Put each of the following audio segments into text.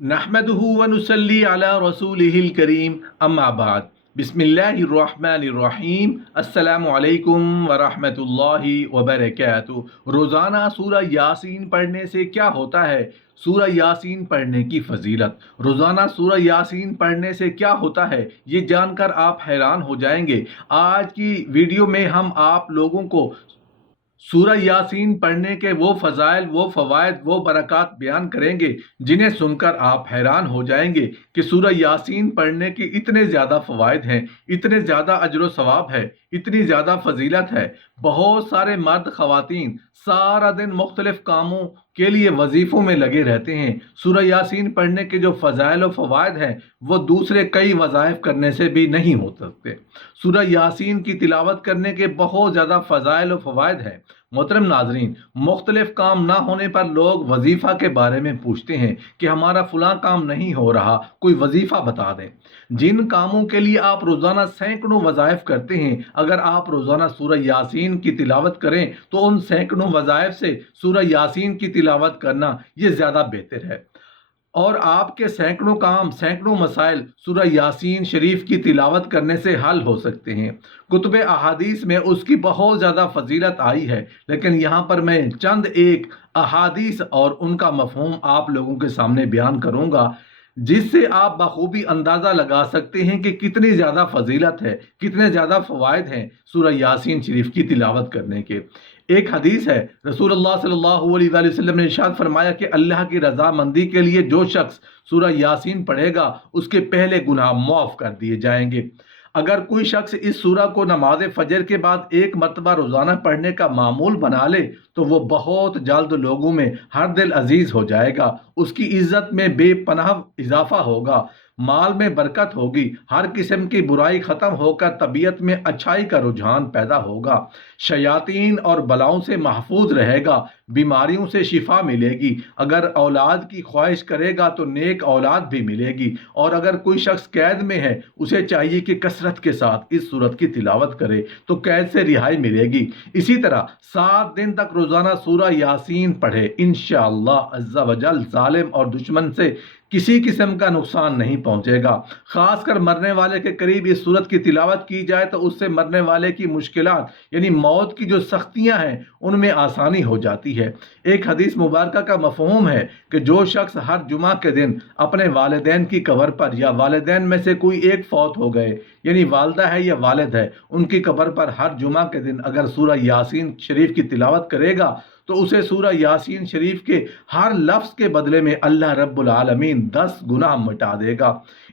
नहमदुहु व नुसल्ली अला रसूलिहिल करीम अम्मा बाद बिस्मिल्लाहिर्रहमानिर्रहीम अस्सलामु अलैकुम व रहमतुल्लाहि व बरकातुहू। रोज़ाना सूरह यासीन पढ़ने से क्या होता है? सूरह यासीन पढ़ने की फजीलत। रोज़ाना सूरह यासीन पढ़ने से क्या होता है, ये जानकर आप हैरान हो जाएंगे। आज की वीडियो में हम आप लोगों को सूरह यासीन पढ़ने के वो फ़ज़ाइल, वो फ़वाइद, वो बरक़ात बयान करेंगे जिन्हें सुनकर आप हैरान हो जाएंगे कि सूरह यासीन पढ़ने के इतने ज़्यादा फ़वाइद हैं, इतने ज़्यादा अजर व सवाब है, इतनी ज़्यादा फजीलत है। बहुत सारे मर्द ख़वातीन सारा दिन मुख्तलिफ़ कामों के लिए वजीफ़ों में लगे रहते हैं। सूरह यासीन पढ़ने के जो फ़ज़ाइल व फ़वाइद हैं वो दूसरे कई वज़ाइफ करने से भी नहीं हो सकते। सूरह यासीन की तिलावत करने के बहुत ज़्यादा फ़ज़ाइल व फ़वाइद हैं। मोहतरम नाज़रीन, मुख्तलिफ़ काम ना होने पर लोग वजीफ़ा के बारे में पूछते हैं कि हमारा फ़लाँ काम नहीं हो रहा, कोई वजीफ़ा बता दें। जिन कामों के लिए आप रोज़ाना सैकड़ों वज़ाइफ करते हैं, अगर आप रोज़ाना सूरह यासीन की तिलावत करें तो उन सैकड़ों वज़ाइफ से सूरह यासीन की तिलावत करना ये ज़्यादा बेहतर है और आपके सैकड़ों काम, सैकड़ों मसाइल सूरह यासीन शरीफ की तिलावत करने से हल हो सकते हैं। कुतुब अहादीस में उसकी बहुत ज़्यादा फजीलत आई है, लेकिन यहाँ पर मैं चंद एक अहादीस और उनका मफ़हूम आप लोगों के सामने बयान करूँगा, जिससे आप बखूबी अंदाज़ा लगा सकते हैं कि कितनी ज़्यादा फजीलत है, कितने ज़्यादा फ़वाइद हैं सूरह यासीन शरीफ की तिलावत करने के। एक हदीस है, रसूलुल्लाह सल्लल्लाहु अलैहि वसल्लम ने इरशाद फरमाया कि अल्लाह की रज़ामंदी के लिए जो शख्स सूरह यासीन पढ़ेगा उसके पहले गुनाह माफ़ कर दिए जाएंगे। अगर कोई शख्स इस सूरह को नमाज फजर के बाद एक मरतबा रोज़ाना पढ़ने का मामूल बना ले तो वो बहुत जल्द लोगों में हर दिल अजीज़ हो जाएगा, उसकी इज़्ज़त में बेपनाह इजाफा होगा, माल में बरकत होगी, हर किस्म की बुराई ख़त्म होकर तबीयत में अच्छाई का रुझान पैदा होगा, शयातीन और बलाओं से महफूज रहेगा, बीमारियों से शिफा मिलेगी, अगर औलाद की ख्वाहिश करेगा तो नेक औलाद भी मिलेगी, और अगर कोई शख्स कैद में है उसे चाहिए कि कसरत के साथ इस सूरत की तिलावत करे तो कैद से रिहाई मिलेगी। इसी तरह 7 दिन तक रोज़ाना सूरह यासीन पढ़े, इंशाअल्लाह अज़्ज़ा वजल जालिम और दुश्मन से किसी किस्म का नुकसान नहीं पहुंचेगा। खासकर मरने वाले के करीब इस सूरत की तिलावत की जाए तो उससे मरने वाले की मुश्किलात यानी मौत की जो सख्तियां हैं उनमें आसानी हो जाती है। एक हदीस मुबारक का मफ़हूम है कि जो शख्स हर जुमा के दिन अपने वालिदैन की कब्र पर या वालिदैन में से कोई एक फौत हो गए यानी वालदा है या वालिद है, उनकी कब्र पर हर जुमा के दिन अगर सूरह यासीन शरीफ की तिलावत करेगा तो उसे सूरह यासीन शरीफ के हर लफ्ज़ के बदले में अल्लाह रब्बुल आलमीन 10 गुनाह मिटा देगा।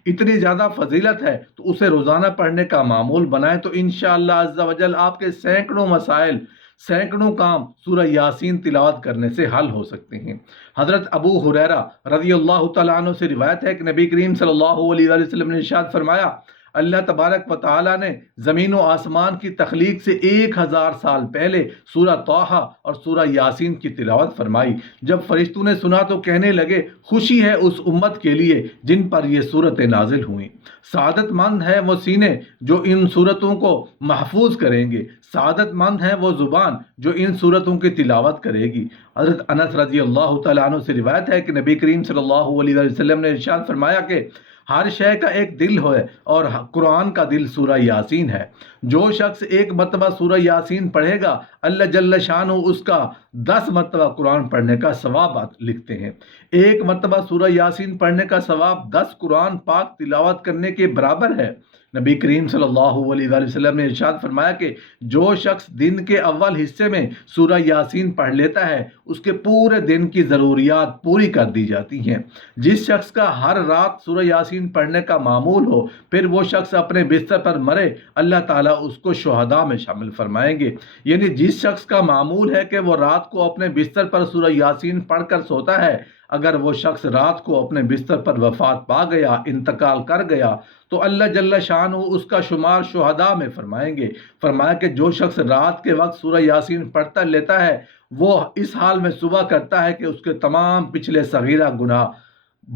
इतनी ज़्यादा फजीलत है तो उसे रोज़ाना पढ़ने का मामूल बनाए तो इंशाअल्लाह अज़्ज़ा वजल आपके सैकड़ों मसाइल, सैकड़ों काम सूरह यासीन तिलावत करने से हल हो सकते हैं। हज़रत अबू हुरैरा रज़ियल्लाहु तआला अन्हु से रिवायत है कि नबी करीम सल्लल्लाहु अलैहि वसल्लम ने इरशाद फरमाया, अल्लाह तबारक व तआला ने ज़मीन व आसमान की तख्लीक से 1000 साल पहले सूरह तौहा और सूरह यासीन की तिलावत फरमाई। जब फरिश्तों ने सुना तो कहने लगे, खुशी है उस उम्मत के लिए जिन पर ये सूरतें नाजिल हुई। सादतमंद है वो सीने जो इन सूरतों को महफूज करेंगे, सादतमंद है वो ज़ुबान जो इन सूरतों की तिलावत करेगी। हज़रत अनस रज़ी अल्लाह तआला अन्हु से रिवायत है कि नबी करीम सल्लल्लाहु अलैहि वसल्लम ने इरशाद फरमाया कि हर शय का एक दिल है और कुरान का दिल सूरह यासीन है। जो शख्स एक मरतबा सूरह यासीन पढ़ेगा अल्लाह जल्ल शान उसका 10 मरतबा कुरान पढ़ने का सवाब लिखते हैं। एक मरतबा सूरह यासीन पढ़ने का सवाब 10 कुरान पाक तिलावत करने के बराबर है। नबी करीम सल्लल्लाहु अलैहि वसल्लम ने इरशाद फरमाया कि जो शख्स दिन के अव्वल हिस्से में सूरह यासीन पढ़ लेता है उसके पूरे दिन की ज़रूरियात पूरी कर दी जाती हैं। जिस शख्स का हर रात सूरह यासीन पढ़ने का मामूल हो फिर वो शख्स अपने बिस्तर पर मरे, अल्लाह ताला उसको शुहदा में शामिल फरमाएंगे। यानी जिस शख्स का मामूल है कि वो रात को अपने बिस्तर पर सूरह यासीन पढ़कर सोता है, अगर वो शख्स रात को अपने बिस्तर पर वफात पा गया, इंतकाल कर गया, तो अल्लाह जल्ल शान उसका शुमार शुहदा में फरमाएंगे। फरमाया कि जो शख्स रात के वक्त सूरह यासीन पढ़ता लेता है वो इस हाल में सुबह करता है कि उसके तमाम पिछले सगीरा गुनाह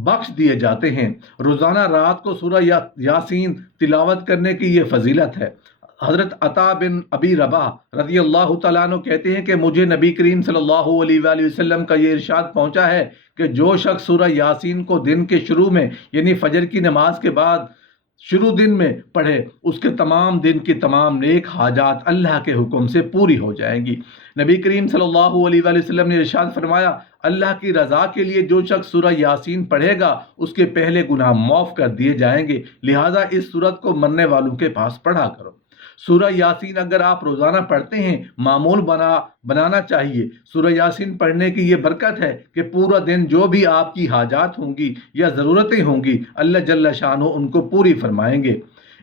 बख्श दिए जाते हैं। रोज़ाना रात को सूरह यासीन तिलावत करने की ये फजीलत है। حضرت عطا بن ابی رباح رضی اللہ تعالیٰ عنہ کہتے ہیں کہ مجھے نبی کریم صلی اللہ علیہ وآلہ وسلم کا یہ ارشاد پہنچا ہے کہ جو شخص سورہ یاسین کو دن کے شروع میں یعنی فجر کی نماز کے بعد شروع دن میں پڑھے، اس کے تمام دن کی تمام نیک حاجات اللہ کے حکم سے پوری ہو جائیں گی۔ نبی کریم صلی اللہ علیہ وآلہ وسلم نے ارشاد فرمایا، اللہ کی رضا کے لیے جو شخص سورہ یاسین پڑھے گا اس کے پہلے گناہ معاف کر دیے جائیں گے، لہٰذا اس سورت کو مرنے والوں کے پاس پڑھا کرو۔ سورہ یاسین اگر آپ روزانہ پڑھتے ہیں معمول بنانا چاہیے۔ سورہ یاسین پڑھنے کی یہ برکت ہے کہ پورا دن جو بھی آپ کی حاجات ہوں گی یا ضرورتیں ہوں گی اللہ جل شانہ ان کو پوری فرمائیں گے۔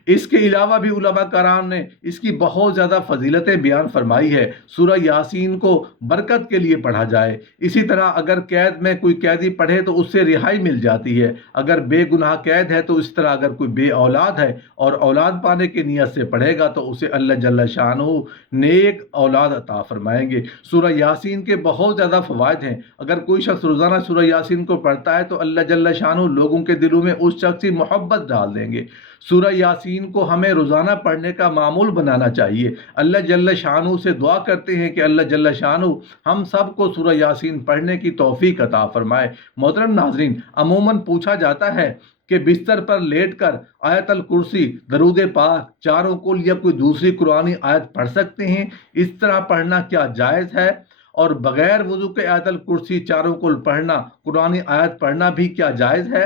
اس کے علاوہ بھی علماء کرام نے اس کی بہت زیادہ فضیلتیں بیان فرمائی ہے۔ سورہ یاسین کو برکت کے لیے پڑھا جائے۔ اسی طرح اگر قید میں کوئی قیدی پڑھے تو اس سے رہائی مل جاتی ہے۔ اگر بے گناہ قید ہے تو اس طرح اگر کوئی بے اولاد ہے اور اولاد پانے کی نیت سے پڑھے گا تو اسے اللہ جل شانہ نیک اولاد عطا فرمائیں گے۔ سورہ یاسین کے بہت زیادہ فوائد ہیں۔ اگر کوئی شخص روزانہ سورہ یاسین کو پڑھتا ہے تو اللہ جل شانہ لوگوں کے دلوں میں اس شخص کی محبت ڈال دیں گے۔ سورہ یاسین کو ہمیں روزانہ پڑھنے کا معمول بنانا چاہیے۔ اللہ جل شانہ سے دعا کرتے ہیں کہ اللہ جل شانہ ہم سب کو سورہ یاسین پڑھنے کی توفیق عطا فرمائے۔ محترم ناظرین، عموماً پوچھا جاتا ہے کہ بستر پر لیٹ کر آیت الکرسی، درود پاک، چاروں کل یا کوئی دوسری قرآنی آیت پڑھ سکتے ہیں؟ اس طرح پڑھنا کیا جائز ہے؟ اور بغیر وضو کے آیت الکرسی، چاروں کل پڑھنا، قرآنی آیت پڑھنا بھی کیا جائز ہے؟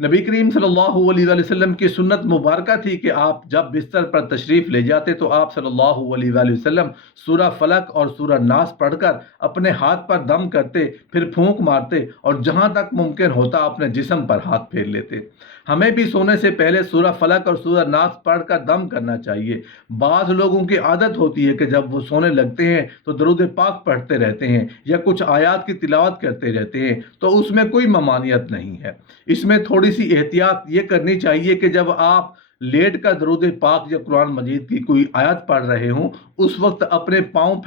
نبی کریم صلی اللہ علیہ وآلہ وسلم کی سنت مبارکہ تھی کہ آپ جب بستر پر تشریف لے جاتے تو آپ صلی اللہ علیہ وآلہ وسلم سورہ فلق اور سورہ ناس پڑھ کر اپنے ہاتھ پر دم کرتے، پھر پھونک مارتے اور جہاں تک ممکن ہوتا اپنے جسم پر ہاتھ پھیر لیتے۔ ہمیں بھی سونے سے پہلے سورہ فلق اور سورہ ناس پڑھ کر دم کرنا چاہیے۔ بعض لوگوں کی عادت ہوتی ہے کہ جب وہ سونے لگتے ہیں تو درود پاک پڑھتے رہتے ہیں یا کچھ آیات کی تلاوت کرتے رہتے ہیں، تو اس میں کوئی ممانعت نہیں ہے۔ اس میں تھوڑی سی احتیاط یہ کرنی چاہیے کہ جب آپ لیٹ کر درود پاک یا قرآن مجید کی کوئی آیت پڑھ رہے ہوں اس وقت اپنے پاؤں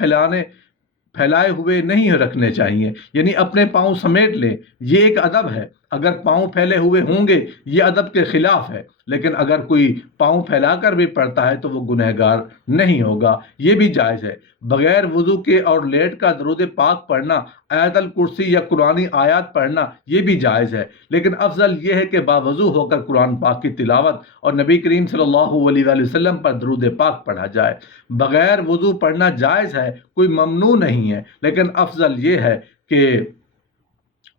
پھیلائے ہوئے نہیں رکھنے چاہیے، یعنی اپنے پاؤں سمیٹ لیں۔ یہ ایک ادب ہے۔ اگر پاؤں پھیلے ہوئے ہوں گے یہ ادب کے خلاف ہے، لیکن اگر کوئی پاؤں پھیلا کر بھی پڑھتا ہے تو وہ گنہگار نہیں ہوگا۔ یہ بھی جائز ہے۔ بغیر وضو کے اور لیٹ کا درود پاک پڑھنا، آیت الکرسی یا قرآنی آیات پڑھنا یہ بھی جائز ہے، لیکن افضل یہ ہے کہ باوضو ہو کر قرآن پاک کی تلاوت اور نبی کریم صلی اللہ علیہ وآلہ وسلم پر درود پاک پڑھا جائے۔ بغیر وضو پڑھنا جائز ہے، کوئی ممنوع نہیں ہے، لیکن افضل یہ ہے کہ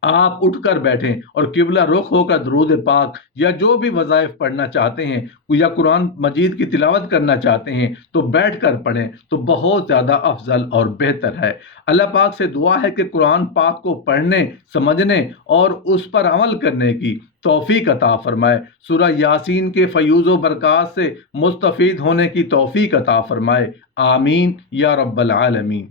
آپ اٹھ کر بیٹھیں اور قبلہ رخ ہو کر درود پاک یا جو بھی وظائف پڑھنا چاہتے ہیں یا قرآن مجید کی تلاوت کرنا چاہتے ہیں تو بیٹھ کر پڑھیں تو بہت زیادہ افضل اور بہتر ہے۔ اللہ پاک سے دعا ہے کہ قرآن پاک کو پڑھنے، سمجھنے اور اس پر عمل کرنے کی توفیق عطا فرمائے۔ سورہ یاسین کے فیوز و برکات سے مستفید ہونے کی توفیق عطا فرمائے۔ آمین یا رب العالمین۔